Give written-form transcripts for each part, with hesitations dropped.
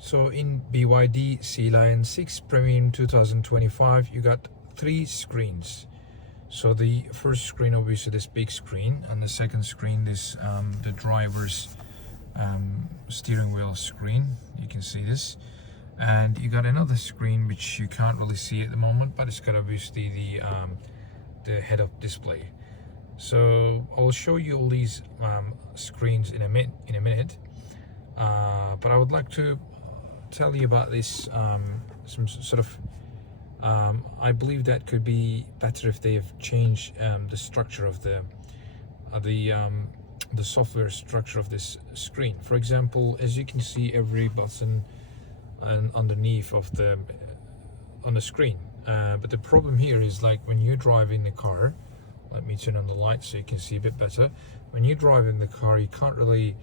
So in BYD Sealion 6 Premium 2025, you got 3 screens. So the first screen, obviously this big screen, and the second screen, this the driver's steering wheel screen. You can see this, and you got another screen which you can't really see at the moment, but it's got obviously the head-up display. So I'll show you all these screens in a minute. But I would like to tell you about this some sort of I believe that could be better if they have changed the structure of the software structure of this screen. For example, as you can see, every button and underneath of on the screen, but the problem here is, like, when you drive in the car, let me turn on the light so you can see a bit better. When you drive in the car, you can't really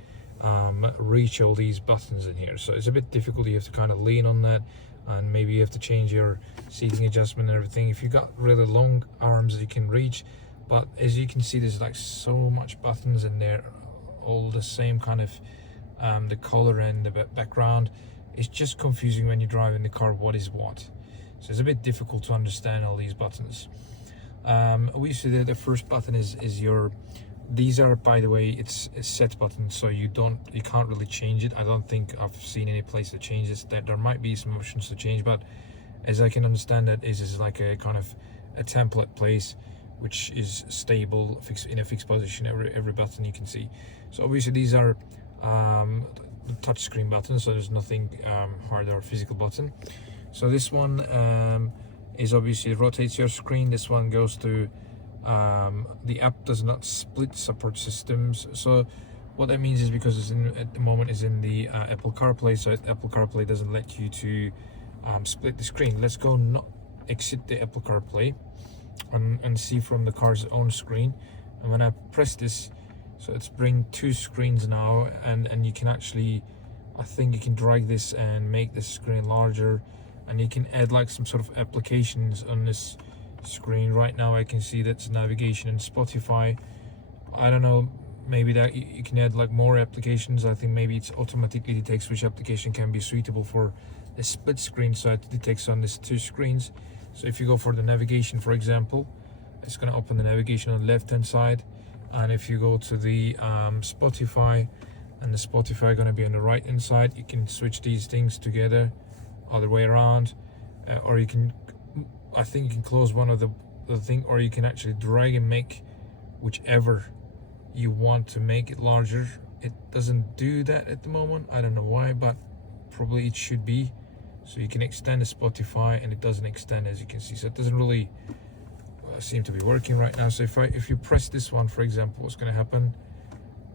reach all these buttons in here, so it's a bit difficult. You have to kind of lean on that, and maybe you have to change your seating adjustment and everything. If you got really long arms, you can reach, but as you can see, there's like so much buttons in there, all the same kind of the color and the background. It's just confusing when you drive in the car what is what, so it's a bit difficult to understand all these buttons. Obviously the first button is your, these are, by the way, it's a set button, so you can't really change it. I don't think I've seen any place to change this. That there might be some options to change, but as I can understand, that is like a kind of a template place which is stable, in a fixed position, every button you can see. So obviously these are the touch screen buttons, so there's nothing hard or physical button. So this one is obviously rotates your screen. This one goes to the app does not split support systems. So what that means is, because it's at the moment is in the Apple CarPlay, so Apple CarPlay doesn't let you to split the screen. Let's go exit the Apple CarPlay and see from the car's own screen. And when I press this, so it's bring 2 screens now, and you can actually, I think you can drag this and make this screen larger, and you can add like some sort of applications on this screen. Right now I can see that's navigation and Spotify. I don't know, maybe that you can add like more applications. I think maybe it's automatically detects which application can be suitable for a split screen, so it detects on these 2 screens. So if you go for the navigation, for example, it's going to open the navigation on the left hand side, and if you go to the Spotify, and the Spotify going to be on the right hand side, you can switch these things together, other way around, or you can, I think you can close one of the thing, or you can actually drag and make whichever you want to make it larger. It doesn't do that at the moment, I don't know why, but probably it should be. So you can extend the Spotify, and it doesn't extend, as you can see, so it doesn't really seem to be working right now. So if you press this one, for example, what's going to happen,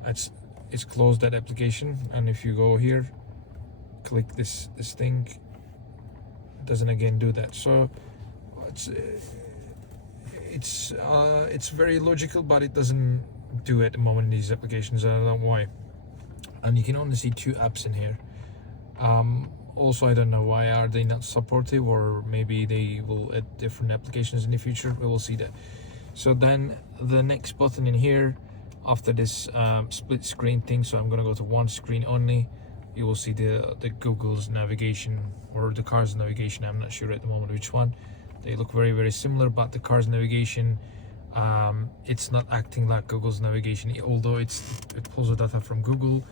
it's closed that application, and if you go here, click this thing, it doesn't again do that. So it's very logical, but it doesn't do it at the moment in these applications. I don't know why. And you can only see 2 apps in here. Also, I don't know why are they not supportive, or maybe they will add different applications in the future. We will see that. So then the next button in here after this split screen thing, so I'm going to go to one screen only. You will see the Google's navigation, or the car's navigation. I'm not sure at the moment which one. They look very, very similar, but the car's navigation, it's not acting like Google's navigation, although it pulls the data from Google.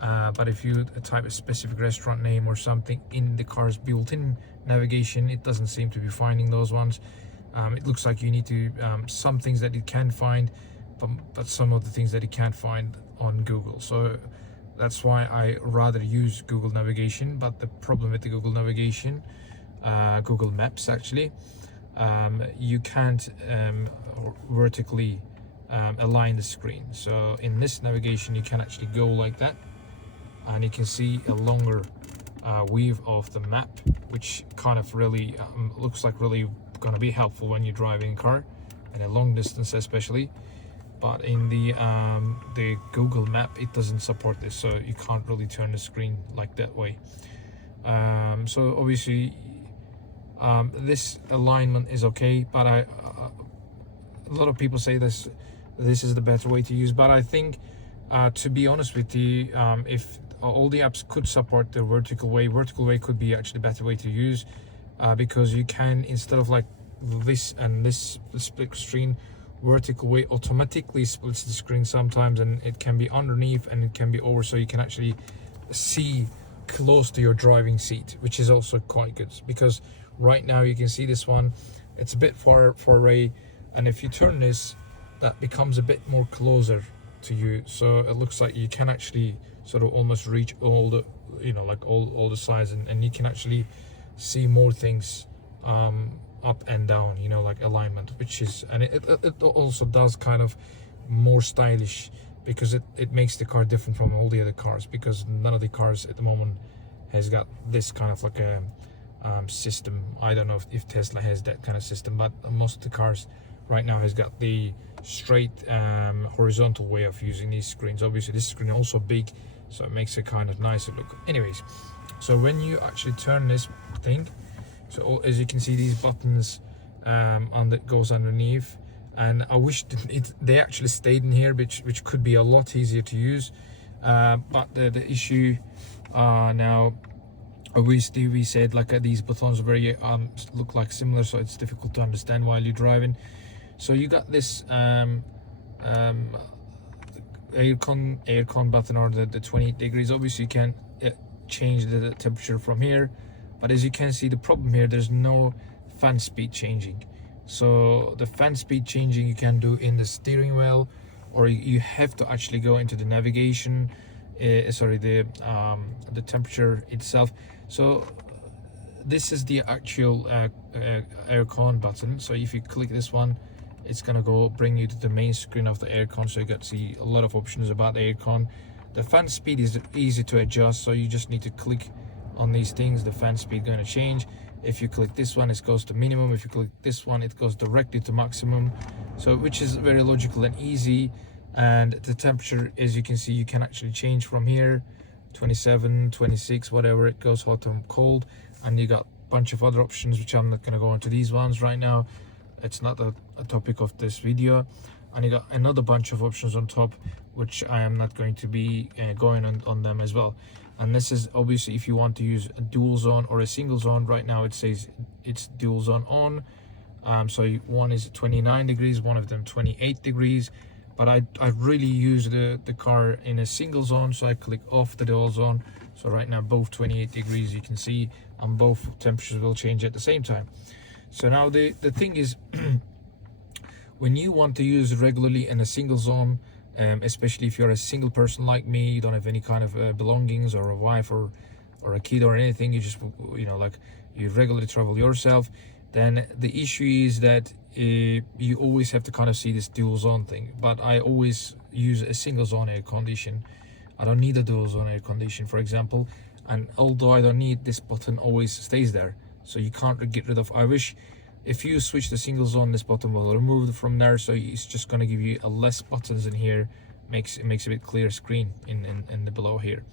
But if you type a specific restaurant name or something in the car's built-in navigation, it doesn't seem to be finding those ones. It looks like you need to some things that it can find, but some of the things that it can't find on Google. So that's why I rather use Google navigation. But the problem with the Google navigation, Google Maps actually, you can't vertically align the screen. So in this navigation you can actually go like that, and you can see a longer weave of the map, which kind of really looks like really going to be helpful when you're driving a car and a long distance especially. But in the Google Map, it doesn't support this, so you can't really turn the screen like that way. So obviously this alignment is okay, but a lot of people say this is the better way to use. But I think to be honest with you, if all the apps could support the vertical way. Vertical way could be actually a better way to use, because you can, instead of like this and this split screen, vertical way automatically splits the screen sometimes, and it can be underneath and it can be over, so you can actually see close to your driving seat, which is also quite good, because right now you can see this one, it's a bit far away, and if you turn this, that becomes a bit more closer to you, so it looks like you can actually sort of almost reach all the, you know, like all the sides, and you can actually see more things up and down, you know, like alignment, which is, and it also does kind of more stylish, because it makes the car different from all the other cars, because none of the cars at the moment has got this kind of like a system. I don't know if Tesla has that kind of system, but most of the cars right now has got the straight horizontal way of using these screens. Obviously this screen also big, so it makes a kind of nicer look. Anyways, so when you actually turn this thing, so as you can see, these buttons that goes underneath, and I wish they actually stayed in here, which could be a lot easier to use, but the issue now, obviously we said like these buttons are very look like similar, so it's difficult to understand while you're driving. So you got this aircon button, or the 28 degrees. Obviously you can change the temperature from here, but as you can see, the problem here, there's no fan speed changing. So the fan speed changing you can do in the steering wheel, or you have to actually go into the navigation, the temperature itself. So this is the actual aircon button. So if you click this one, it's gonna bring you to the main screen of the aircon, so you get to see a lot of options about the aircon. The fan speed is easy to adjust, so you just need to click on these things. The fan speed going to change. If you click this one, it goes to minimum. If you click this one, it goes directly to maximum, so which is very logical and easy. And the temperature, as you can see, you can actually change from here, 27, 26, whatever, it goes hot and cold. And you got a bunch of other options, which I'm not going to go into these ones right now. It's not a topic of this video. And you got another bunch of options on top, which I am not going to be going on them as well. And this is obviously if you want to use a dual zone or a single zone. Right now it says it's dual zone on, so one is 29 degrees, one of them 28 degrees, but I really use the car in a single zone, so I click off the dual zone. So right now both 28 degrees, you can see, and both temperatures will change at the same time. So now the thing is, when you want to use regularly in a single zone, especially if you're a single person like me, you don't have any kind of belongings or a wife or a kid or anything, you just, you know, like you regularly travel yourself, then the issue is that you always have to kind of see this dual zone thing. But I always use a single zone air condition. I don't need a dual zone air condition, for example, and although I don't need, this button always stays there, so you can't get rid of. I wish if you switch the single zone, this button will remove it from there, so it's just going to give you less buttons in here. It makes a bit clearer screen in the below here.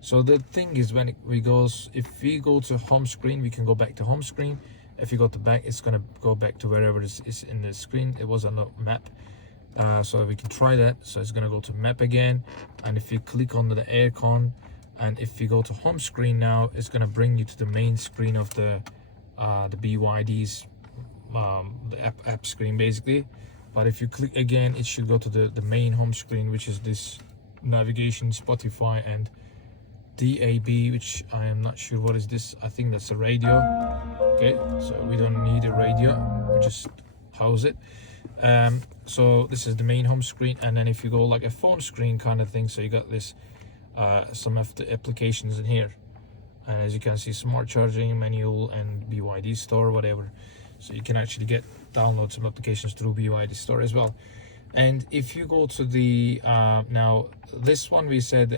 So the thing is, when if we go to home screen, we can go back to home screen. If you go to back, it's going to go back to wherever it is in the screen. It was on the map, so we can try that. So it's going to go to map again, and if you click on the aircon, and if you go to home screen now, it's going to bring you to the main screen of the BYD's the app screen basically. But if you click again, it should go to the main home screen, which is this navigation, Spotify, and DAB, which I am not sure what is this. I think that's a radio. Okay, so we don't need a radio, we just house it. So this is the main home screen, and then if you go like a phone screen kind of thing, so you got this some of the applications in here, and as you can see, smart charging, manual, and BYD store, whatever. So you can actually download some applications through BYD store as well. And if you go to the now this one, we said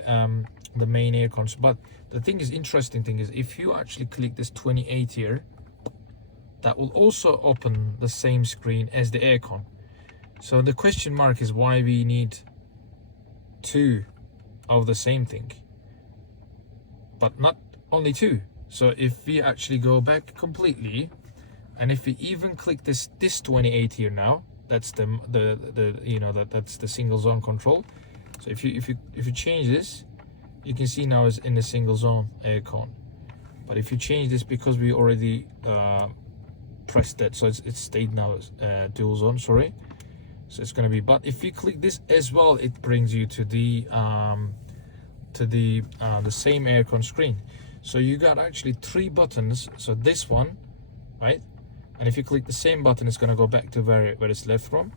the main aircons, but the thing is, interesting thing is, if you actually click this 28 here, that will also open the same screen as the aircon. So the question mark is why we need two of the same thing, but not only two. So if we actually go back completely, and if we even click this 28 here now, that's the you know, that's the single zone control. So if you change this, you can see now is in the single zone aircon. But if you change this, because we already pressed that, so it stayed now as dual zone, sorry. So it's going to be, but if you click this as well, it brings you to the same aircon screen. So you got actually 3 buttons. So this one, right? And if you click the same button, it's going to go back to where it's left from.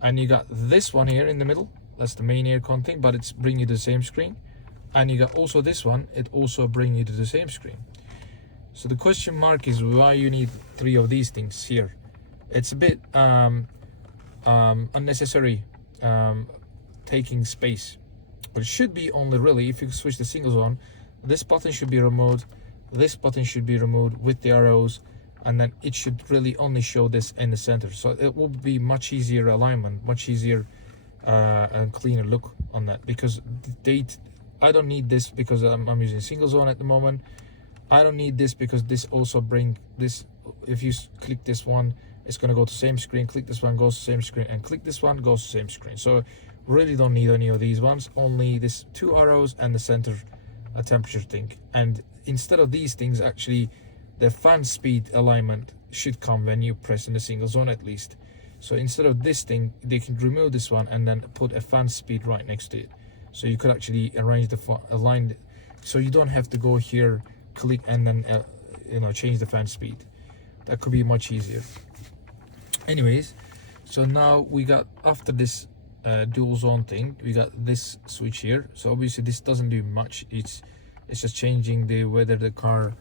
And you got this one here in the middle. That's the main aircon thing, but it's bringing you to the same screen. And you got also this one, it also brings you to the same screen. So the question mark is why you need 3 of these things here. It's a bit unnecessary, taking space. But it should be only really, if you switch the singles on, this button should be removed, this button should be removed with the arrows, and then it should really only show this in the center. So it will be much easier alignment, much easier and cleaner look on that, because I don't need this because I'm using single zone at the moment. I don't need this because this also bring this, if you click this one, it's going to go to the same screen, click this one, goes to the same screen, and click this one, goes to the same screen. So really don't need any of these ones, only this 2 arrows and the center temperature thing. And instead of these things, actually the fan speed alignment should come when you press in the single zone at least. So instead of this thing, they can remove this one and then put a fan speed right next to it. So you could actually arrange the align, so you don't have to go here, click, and then change the fan speed. That could be much easier. Anyways, so now we got, after this dual zone thing, we got this switch here. So obviously this doesn't do much. It's just changing the whether the car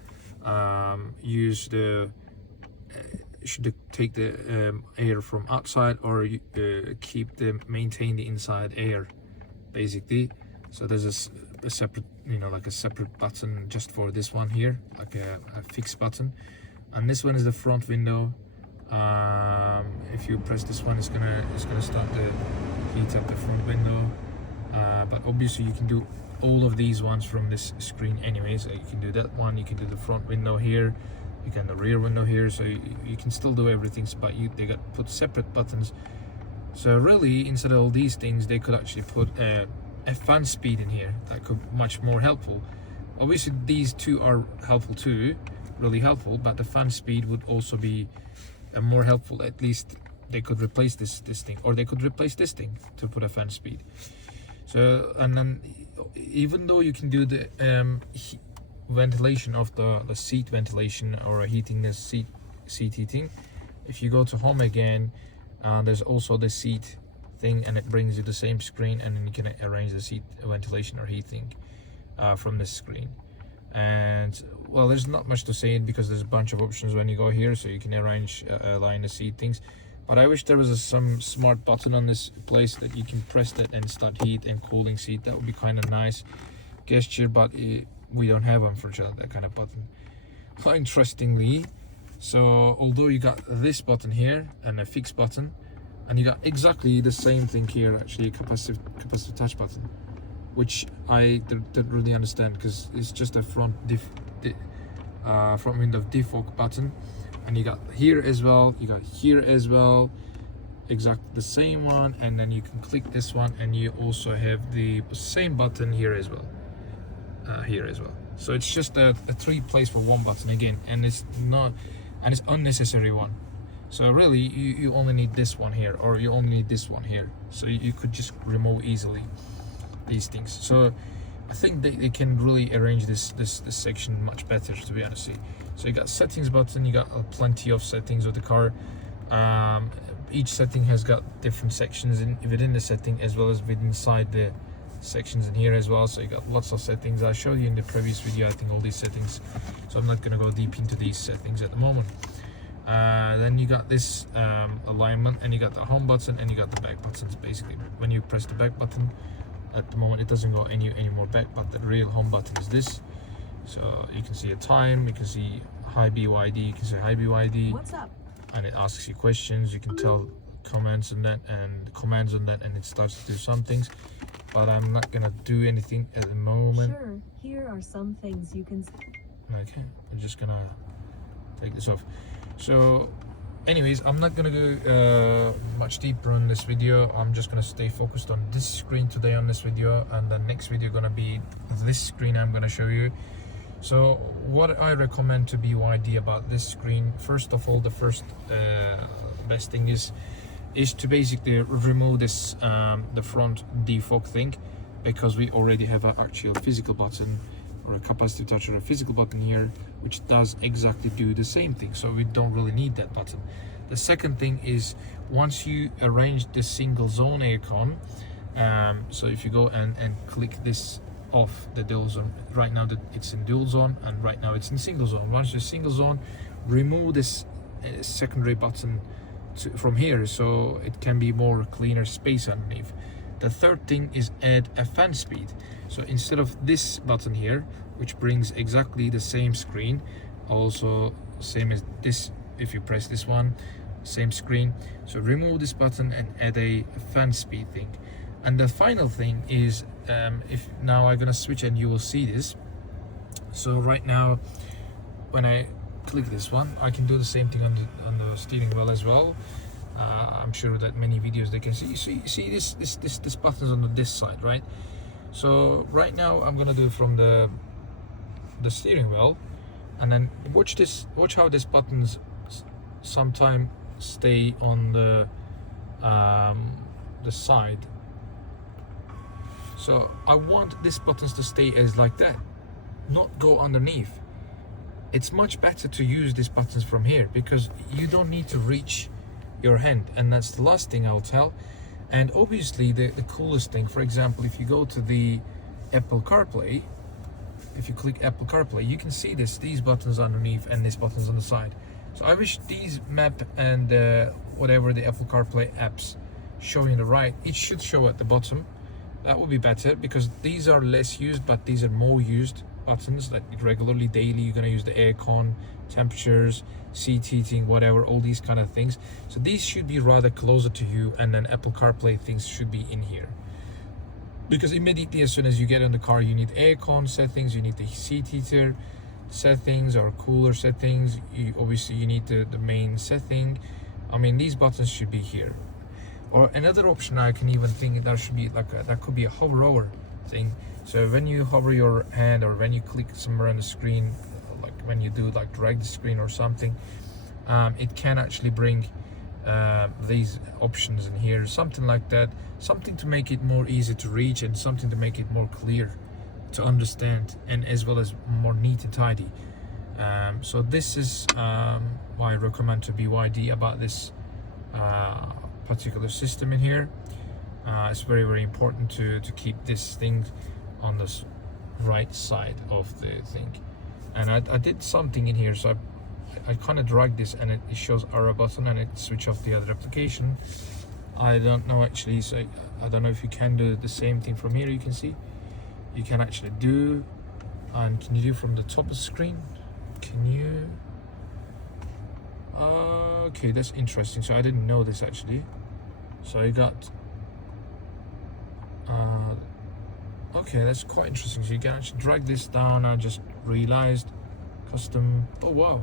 should take the air from outside or maintain the inside air, basically. So there's a separate, like a separate button just for this one here, like a fixed button. And this one is the front window. If you press this one, it's gonna start to heat up the front window. But obviously you can do all of these ones from this screen anyway. So you can do that one, you can do the front window here, you can do the rear window here. So you can still do everything, but they got put separate buttons. So really, instead of all these things, they could actually put a fan speed in here. That could be much more helpful. Obviously these 2 are helpful too, really helpful, but the fan speed would also be more helpful. At least they could replace this thing, or they could replace this thing to put a fan speed. So, and then even though you can do the ventilation of the seat ventilation or heating the seat heating, if you go to home again, there's also the seat thing, and it brings you the same screen, and then you can arrange the seat ventilation or heating from this screen. And well, there's not much to say because there's a bunch of options when you go here, so you can align the seat things. But I wish there was some smart button on this place that you can press that and start heat and cooling seat. That would be kind of nice gesture, but we don't have, unfortunately, that kind of button. Quite interestingly, so although you got this button here and a fixed button, and you got exactly the same thing here, actually a capacitive touch button, which I don't really understand, because it's just a front window defog button. And you got here as well, you got here as well, exactly the same one. And then you can click this one, and you also have the same button here as well, So it's just a 3 place for 1 button again, and it's unnecessary one. So really you only need this one here, or you only need this one here. So you could just remove easily these things. So I think they can really arrange this section much better, to be honest. So you got settings button, you got plenty of settings of the car. Each setting has got different sections within the setting, as well as inside the sections in here as well. So you got lots of settings. I showed you in the previous video, I think, all these settings, so I'm not going to go deep into these settings at the moment. Then you got this alignment, and you got the home button, and you got the back buttons. Basically, when you press the back button, at the moment it doesn't go any more back, but the real home button is this. So you can see a time, you can see hi BYD, you can say hi BYD. What's up? And it asks you questions. You can tell commands on that, and it starts to do some things. But I'm not gonna do anything at the moment. Sure, here are some things you can. Okay, I'm just gonna take this off. So anyways, I'm not gonna go much deeper on this video. I'm just gonna stay focused on this screen today on this video, and the next video gonna be this screen I'm gonna show you. So what I recommend to BYD about this screen, first of all, the first best thing is to basically remove this the front defog thing, because we already have an actual physical button or a capacitive touch or a physical button here, which does exactly do the same thing, so we don't really need that button. The second thing is, once you arrange the single zone aircon, so if you go and click this off the dual zone, right now that it's in dual zone and right now it's in single zone. Once you're single zone, remove this secondary button from here, so it can be more cleaner space underneath. The third thing is add a fan speed. So instead of this button here, which brings exactly the same screen, also same as this, if you press this one, same screen. So remove this button and add a fan speed thing. And the final thing is, if now I'm gonna switch and you will see this. So right now, when I click this one, I can do the same thing on the steering wheel as well. I'm sure that many videos they can see this button's on this side, right? So right now I'm gonna do it from the steering wheel, and then watch how this buttons sometime stay on the side. So I want these buttons to stay as like that, not go underneath. It's much better to use these buttons from here, because you don't need to reach your hand. And that's the last thing I'll tell. And obviously the coolest thing, for example, if you go to the Apple CarPlay, if you click Apple CarPlay, you can see these buttons underneath and these buttons on the side. So I wish these map and whatever the Apple CarPlay apps show in the right, it should show at the bottom. That would be better, because these are less used, but these are more used buttons that regularly, daily, you're going to use the aircon, temperatures, seat heating, whatever, all these kind of things. So these should be rather closer to you, and then Apple CarPlay things should be in here, because immediately as soon as you get in the car, you need aircon settings, you need the seat heater settings or cooler settings, obviously you need the main setting. I mean, these buttons should be here. Or another option I can even think that should be like that could be a hover over thing. So when you hover your hand, or when you click somewhere on the screen, like when you do like drag the screen or something, it can actually bring these options in here, something like that, something to make it more easy to reach, and something to make it more clear to understand, and as well as more neat and tidy. So this is why I recommend to BYD about this particular system in here. It's very, very important to keep this thing on the right side of the thing. And I did something in here, so I kind of dragged this, and it shows arrow button, and it switch off the other application. I don't know actually, so I don't know if you can do the same thing from here. You can see you can actually do, and can you do from the top of the screen? Can you? Okay, that's interesting. So I didn't know this actually. So I got okay, that's quite interesting. So you can actually drag this down. I just realized custom. Oh wow,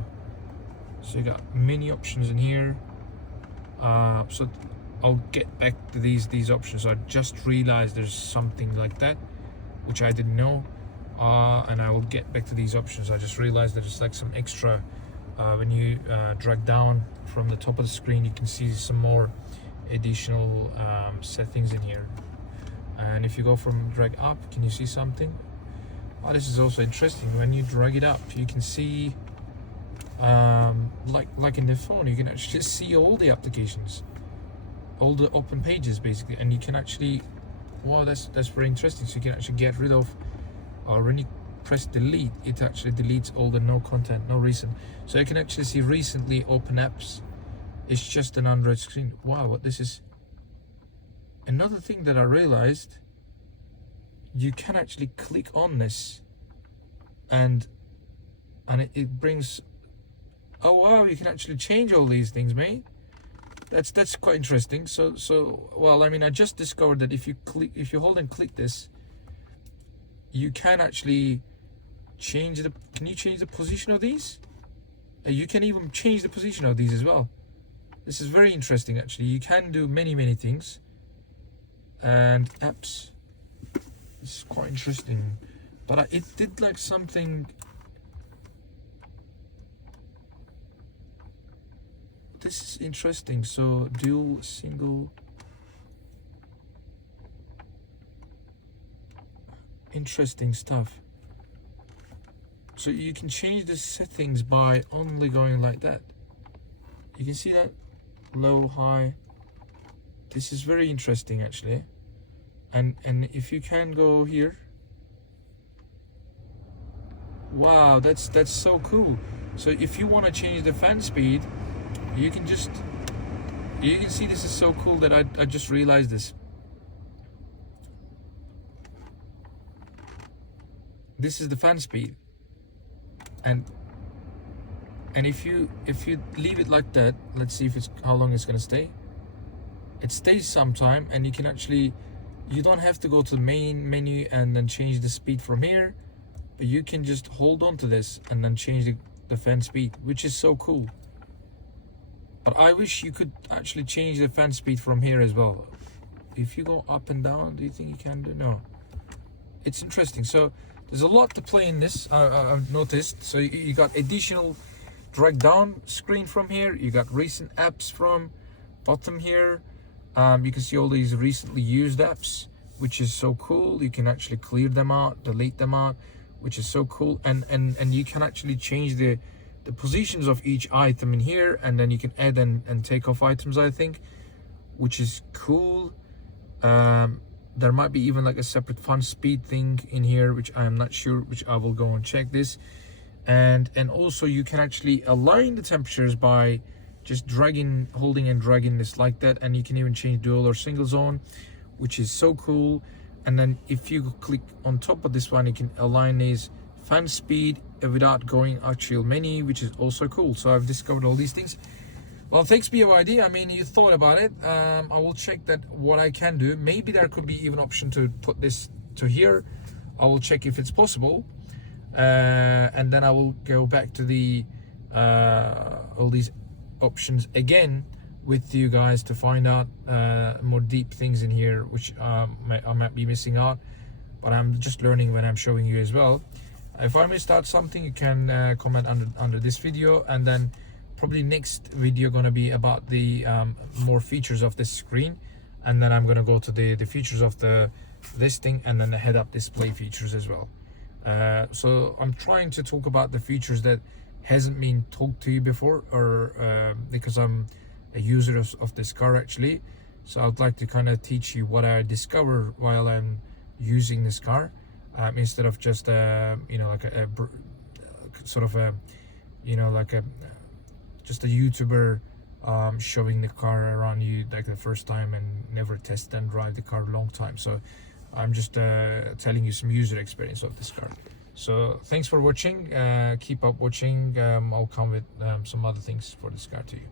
so you got many options in here. So I'll get back to these options. I just realized there's something like that which I didn't know, and I will get back to these options. I just realized there's like some extra when you drag down from the top of the screen, you can see some more additional settings in here. And if you go from drag up, can you see something? Oh, this is also interesting. When you drag it up, you can see like in the phone, you can actually see all the applications, all the open pages basically, and you can actually, wow, that's very interesting. So you can actually get rid of, or when you press delete, it actually deletes all the no content, no recent. So you can actually see recently open apps. It's just an Android screen. Wow, what this is. Another thing that I realized, you can actually click on this, and it brings, oh wow, you can actually change all these things, mate. That's quite interesting. So well, I mean, I just discovered that if you hold and click this, you can actually change can you change the position of these? You can even change the position of these as well. This is very interesting actually. You can do many things. And apps. This is quite interesting. But it did like something. This is interesting. So dual, single. Interesting stuff. So you can change the settings by only going like that. You can see that low, high. This is very interesting actually. And if you can go here, wow, that's so cool. So if you want to change the fan speed, you can see this is so cool that I just realized this. This is the fan speed, and if you leave it like that, let's see if it's how long it's gonna stay. It stays sometime, and you can actually, you don't have to go to the main menu and then change the speed from here, but you can just hold on to this and then change the fan speed, which is so cool. But I wish you could actually change the fan speed from here as well. If you go up and down, do you think you can do? No. It's interesting. So there's a lot to play in this, I've noticed. So you got additional drag down screen from here. You got recent apps from bottom here. You can see all these recently used apps, which is so cool. You can actually clear them out, delete them out, which is so cool. And you can actually change the positions of each item in here, and then you can add and take off items, I think, which is cool. There might be even like a separate fan speed thing in here, which I am not sure, which I will go and check this. And also you can actually align the temperatures by just holding and dragging this like that, and you can even change dual or single zone, which is so cool. And then if you click on top of this one, you can align these fan speed without going actual menu, which is also cool. So I've discovered all these things. Well, thanks BYD. I mean, you thought about it. I will check that what I can do. Maybe there could be even option to put this to here. I will check if it's possible, and then I will go back to the all these options again with you guys to find out more deep things in here, which I might be missing out. But I'm just learning when I'm showing you as well. If I missed out something, you can comment under this video, and then probably next video gonna be about the more features of this screen, and then I'm gonna go to the features of this thing, and then the head-up display features as well. So I'm trying to talk about the features that hasn't been talked to you before, or because I'm a user of this car actually. So I'd like to kind of teach you what I discover while I'm using this car, instead of just you know, like a sort of a, you know, like a just a YouTuber showing the car around you like the first time and never test and drive the car a long time. So I'm just telling you some user experience of this car. So thanks for watching. Keep up watching. I'll come with some other things for this car to you.